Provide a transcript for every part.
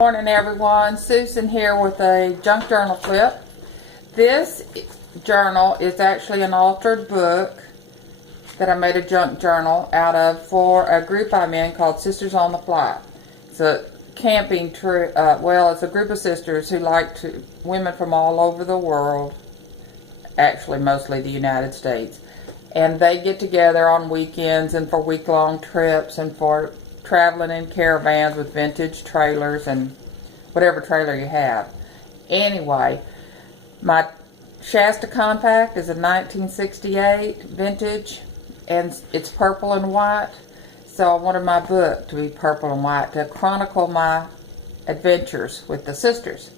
Morning everyone, Susan here with a junk journal flip. This journal is actually an altered book that I made a junk journal out of for a group I'm in called Sisters on the Fly. It's a camping trip, it's a group of sisters who women from all over the world, actually mostly the United States. And they get together on weekends and for week-long trips and for traveling in caravans with vintage trailers and whatever trailer you have. Anyway, my Shasta Compact is a 1968 vintage and it's purple and white. So I wanted my book to be purple and white to chronicle my adventures with the sisters.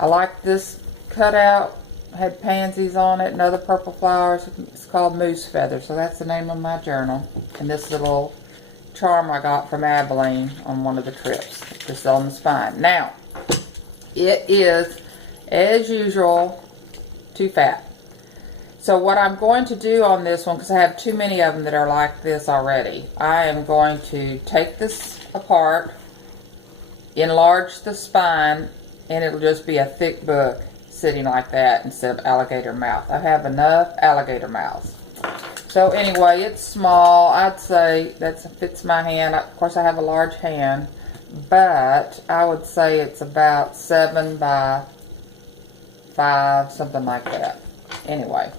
I like this cutout, had pansies on it and other purple flowers. It's called Moosefeathers, so that's the name of my journal. And this little charm I got from Abilene on one of the trips. Just on the spine. Now, it is, as usual, too fat. So what I'm going to do on this one, because I have too many of them that are like this already, I am going to take this apart, enlarge the spine, and it'll just be a thick book sitting like that instead of alligator mouth. I have enough alligator mouths. So anyway, it's small. I'd say that fits my hand. Of course, I have a large hand, but I would say it's about 7 by 5, something like that. Anyway,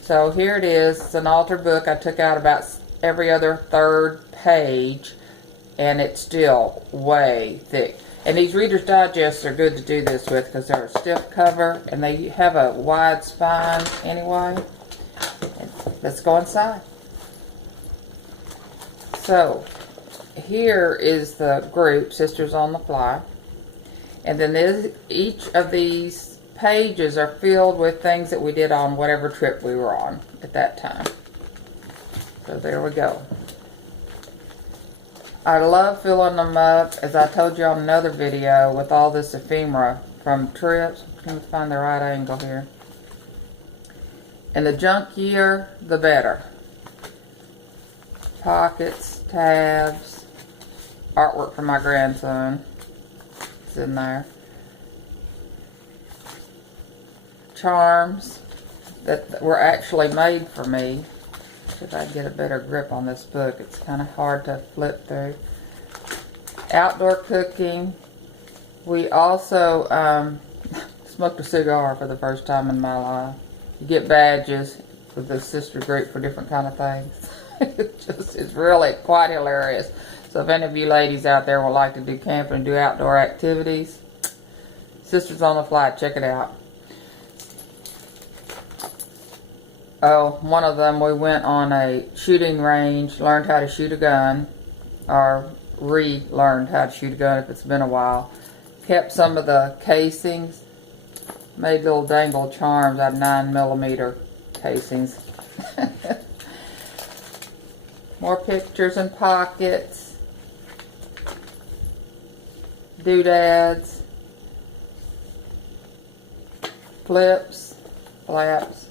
so here it is. It's an altered book. I took out about every other third page, and it's still way thick. And these Reader's Digests are good to do this with because they're a stiff cover, and they have a wide spine anyway. Let's go inside. So, here is the group, Sisters on the Fly. And then each of these pages are filled with things that we did on whatever trip we were on at that time. So there we go. I love filling them up, as I told you on another video, with all this ephemera from trips. I'm trying to find the right angle here. And the junkier, the better. Pockets, tabs, artwork for my grandson. It's in there. Charms that were actually made for me. See if I can get a better grip on this book. It's kind of hard to flip through. Outdoor cooking. We also smoked a cigar for the first time in my life. You get badges with the sister group for different kind of things. It's really quite hilarious. So if any of you ladies out there would like to do camping and do outdoor activities, Sisters on the Fly, check it out. Oh, one of them, we went on a shooting range, learned how to shoot a gun, or relearned how to shoot a gun if it's been a while. Kept some of the casings. Made little dangle charms out of 9mm casings. More pictures and pockets. Doodads. Flips. Flaps.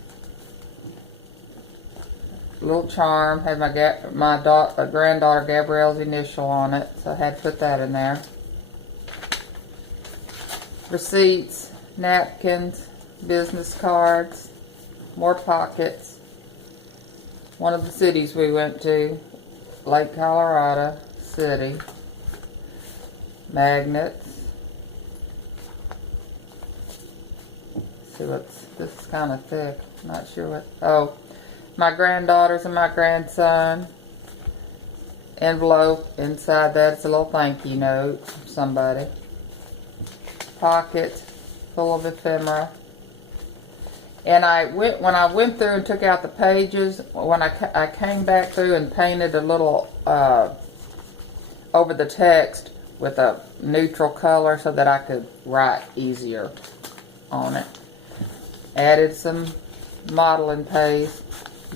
Little charm. Had my granddaughter Gabrielle's initial on it, so I had to put that in there. Receipts. Napkins, business cards, more pockets. One of the cities we went to, Lake Colorado City. Magnets. See this is kind of thick. Not sure what. Oh, my granddaughters and my grandson. Envelope inside that. It's a little thank you note from somebody. Pocket. Full of ephemera. And when I went through and took out the pages, when I came back through and painted a little over the text with a neutral color so that I could write easier on it. Added some modeling paste,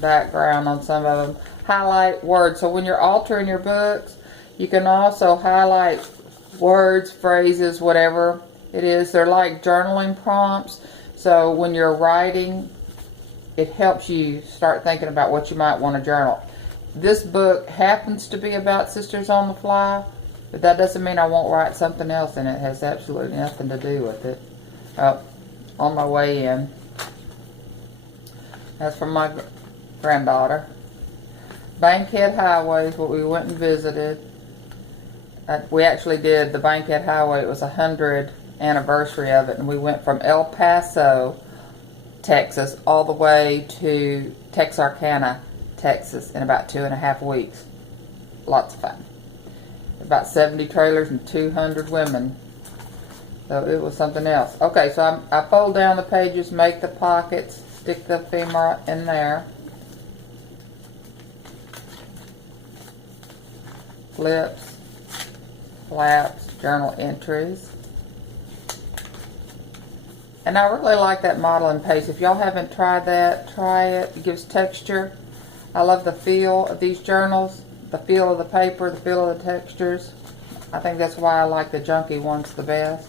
background on some of them. Highlight words. So when you're altering your books, you can also highlight words, phrases, whatever it is. They're like journaling prompts. So when you're writing, it helps you start thinking about what you might want to journal. This book happens to be about Sisters on the Fly, But that doesn't mean I won't write something else in it. It has absolutely nothing to do with it. Oh, on my way in. That's from my granddaughter. Bankhead Highway is what we went and visited. We actually did the Bankhead Highway. It was a 100th anniversary of it, and we went from El Paso, Texas, all the way to Texarkana, Texas, in about 2.5 weeks. Lots of fun. About 70 trailers and 200 women. So it was something else. Okay, so I fold down the pages, make the pockets, stick the ephemera in there. Flips, flaps, journal entries. And I really like that model and paste. If y'all haven't tried that, try it. It gives texture. I love the feel of these journals, the feel of the paper, the feel of the textures. I think that's why I like the junky ones the best.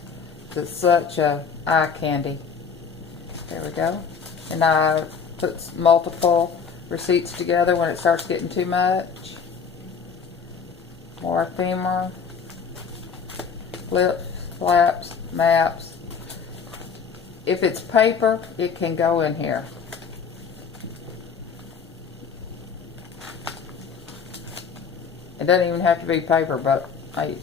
It's such a eye candy. There we go. And I put multiple receipts together when it starts getting too much. More ephemera, flips, flaps, maps. If it's paper, it can go in here. It doesn't even have to be paper, but I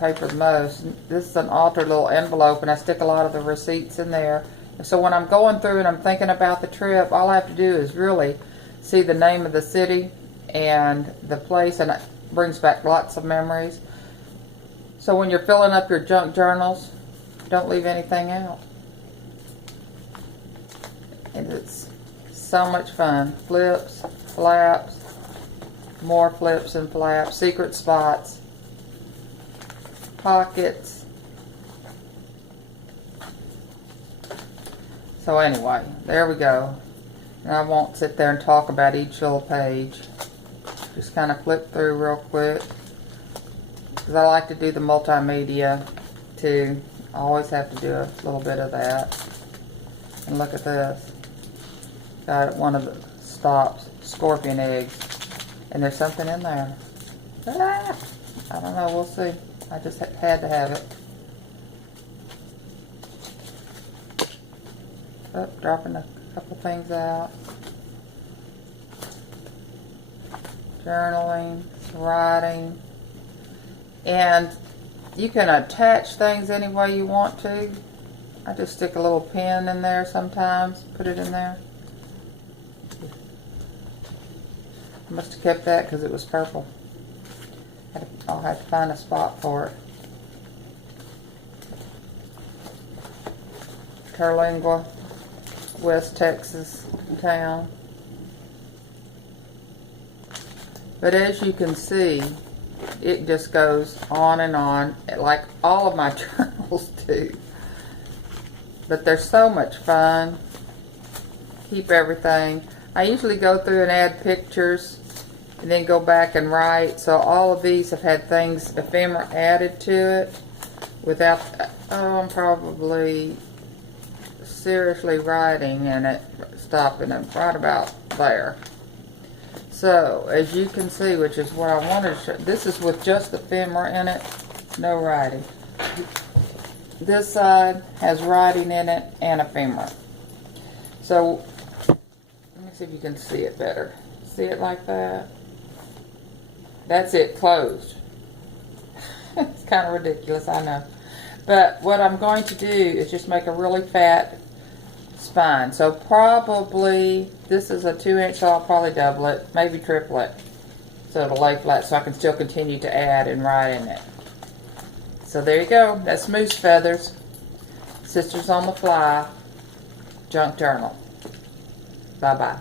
paper the most. This is an altered little envelope, and I stick a lot of the receipts in there. So when I'm going through and I'm thinking about the trip, all I have to do is really see the name of the city and the place, and it brings back lots of memories. So when you're filling up your junk journals, don't leave anything out. And it's so much fun. Flips, flaps, more flips and flaps, secret spots, pockets. So anyway, there we go. And I won't sit there and talk about each little page. Just kind of flip through real quick. Because I like to do the multimedia too. I always have to do a little bit of that. And look at this. Got one of the stops, scorpion eggs. And there's something in there. Ah, I don't know, we'll see. I just had to have it. Oh, dropping a couple things out. Journaling, writing. And you can attach things any way you want to. I just stick a little pin in there sometimes, put it in there. I must have kept that because it was purple. I'll have to find a spot for it. Terlingua, West Texas town. But as you can see, it just goes on and on, like all of my journals do. But they're so much fun. Keep everything. I usually go through and add pictures and then go back and write. So all of these have had things, ephemera added to it without, I'm probably seriously writing in it, stopping it right about there. So as you can see, which is what I wanted to show, this is with just ephemera in it, no writing. This side has writing in it and ephemera. So let me see if you can see it better. See it like that? That's it closed. It's kind of ridiculous, I know. But what I'm going to do is just make a really fat spine. So probably, this is a 2-inch, so I'll probably double it, maybe triple it. So it'll lay flat so I can still continue to add and write in it. So there you go. That's Moosefeathers, Sisters on the Fly, Junk Journal. Bye-bye.